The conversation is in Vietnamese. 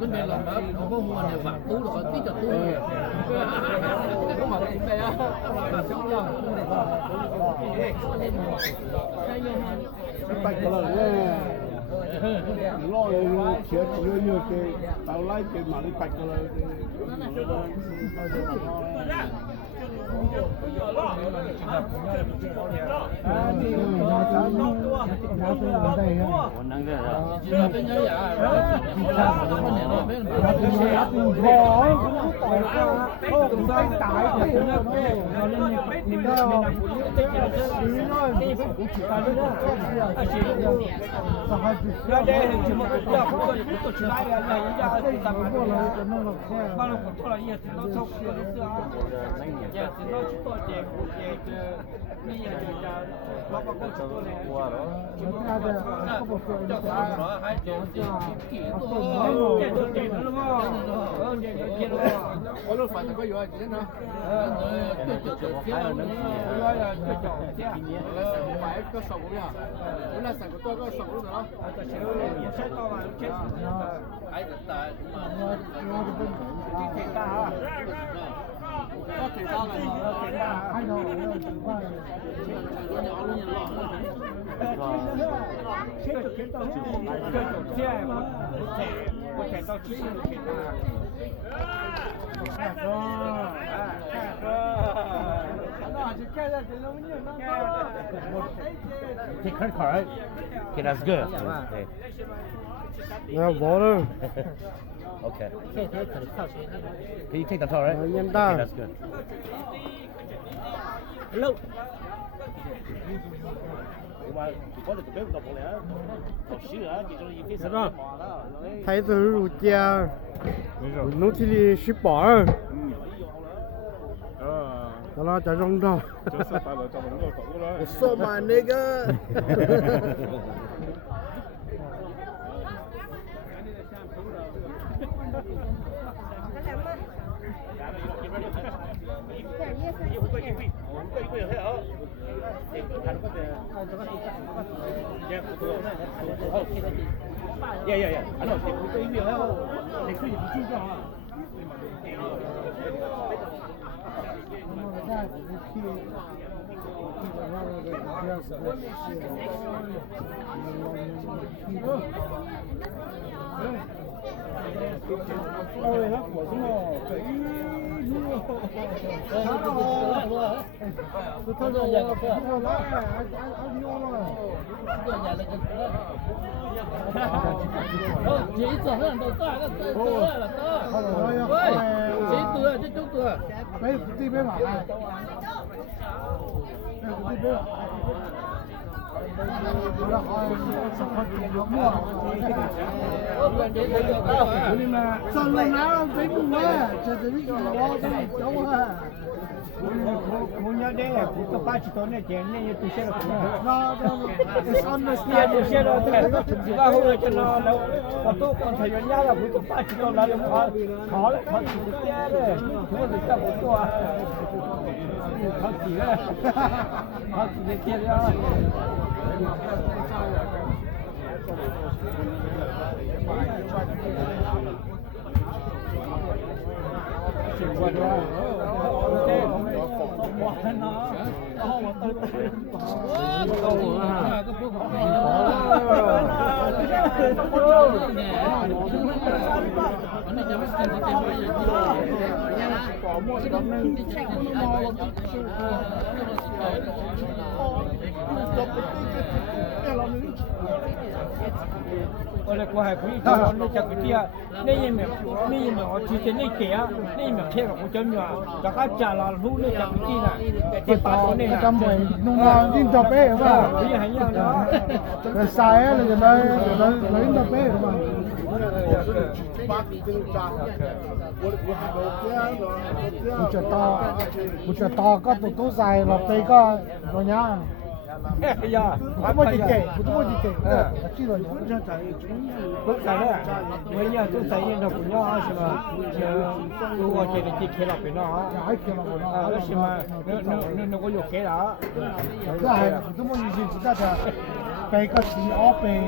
vấn đề là nó có mua này vàng tú rồi tí cho tú có mà cũng đây á mà xong rồi bạch cái này lo rồi chia nhiều cái tao lấy cái mà đi bạch cái Ôi phải có gì vậy nó phải có sầu cũng nha bữa nay sản của tôi có sầu nữa ai tại có thể sao này Take credit card, right? Okay, that's good. Okay. Now water. Okay. Can you take the towel, right? Nhân Okay, ta. that's good. hello Thái tử rượu cha nấu thì đi ship bỏ đó là chả rong đâu so my nigga Yeah. I know. Put the email. Next week, you choose one. ôi lắm của chúng nó tôi thôi rồi không nói anh nhô rồi chỉ giờ hơn đầu ta cái từ là tơ chỉ từ chứ chúng từ mấy tí mấy bảo ai sao lần nào thấy cũng quá chờ tới biết lo tới cháu ha muốn nhớ đấy là cũng có ba chỉ tối này chén này tôi sẽ là nó tiền tôi sẽ là chỉ là hôm nay cho nó đâu còn tôi còn thời gian là cũng có ba chỉ tối là khó là khó chỉ được tiền đấy chúng ta sẽ cóตัวkhó chỉ đấy khó chỉ được tiền rồi Ôi là cô hải quý cho nó chắc cái kia này mà họ chỉ tên này kia này mà theo của chân nhỏ chắc các trả là lúc này chắc cái kia này cái tao này trăm buổi nung vào tin tập ấy mà bây giờ hay nhau đó rồi sai á là đây lấy tập ấy mà một chợ to có tụt tụt dài là tây có rồi nhá giờ không có gì kể chỉ là bước sai đấy với nhau tôi thấy nó cũng nhau chứ mà tôi gọi chuyện chỉ kia là phải nó chứ mà nó có nhiều cái đó cái này tôi muốn gì chúng ta cái chỉ ở bên